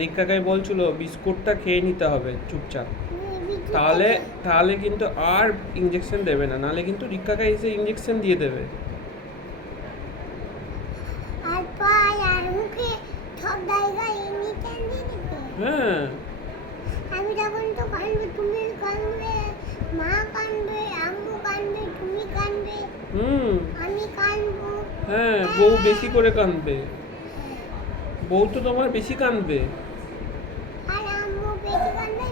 রিক্কাকাই বলছিল বিস্কুটটা খেয়ে নিতে হবে চুপচাপ, বিদ্যুৎ তাহলে থেকে তাহলে কিন্তু আর ইঞ্জেকশন দেবে না, নাহলে কিন্তু রিক্কাকাই এসে ইঞ্জেকশন দিয়ে দেবে। আর পায়ে আর মুখে সব জায়গায় ইঞ্জেকশন দিয়ে দিবে। হ্যাঁ। আমি তখন তো কাঁদবে, তুমি কাঁদবে, মা কাঁদবে, আম্মু কাঁদবে, তুমি কাঁদবে, হুম। আমি কাঁদবো। হ্যাঁ, বউ বেশি করে কাঁদবে, বউ তো তোমার বেশি কাঁদবে। আর আম্মু বেশি কাঁদবে,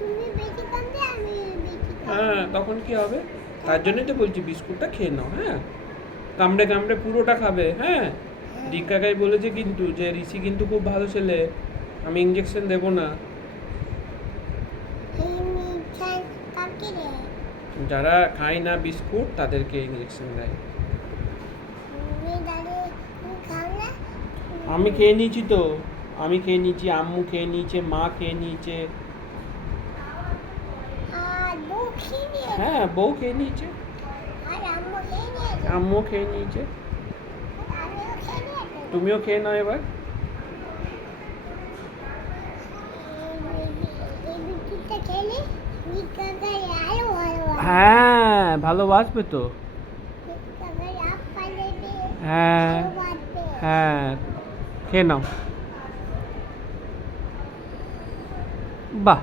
তুমি বেশি কাঁদবে, আমি বেশি হ্যাঁ, কাঁদবো। তখন কি হবে? তার জন্যই তো বলছি বিস্কুটটা খেয়ে নাও। হ্যাঁ, কামড়ে কামড়ে পুরোটা খাবে। হ্যাঁ, রিক্কাকাই বলেছে কিন্তু যে ঋষি কিন্তু খুব ভালো ছেলে, আমি ইঞ্জেকশন দেবো না। ইঞ্জেকশন কাকে দেয়? যারা খায় না বিস্কুট তাদেরকে ইঞ্জেকশন দেয়। তুমি দাঁড়িয়ে তুমি খাও না? আমি খেয়ে নিয়েছি তো, আমি খেয়ে নিয়েছি, আম্মু খেয়ে নিয়েছে, মা খেয়ে নিয়েছে। আর বউ খেয়ে নিয়েছে। হ্যাঁ, বউ খেয়ে নিয়েছে, আর আম্মু খেয়ে নিয়েছে। আম্মু খেয়ে নিয়েছে। আমিও খেয়ে নিয়েছি। তুমিও খেয়ে নাও এবার। এই বিস্কুটটা খেলে রিক্কাকাই আরো ভালোবাসবে। হ্যাঁ, ভালোবাসবে তো। রিক্কাকাই আপ্পা দেবে, হ্যাঁ। ভালোবাসবে। হ্যাঁ, খেয়ে নাও। বাহ।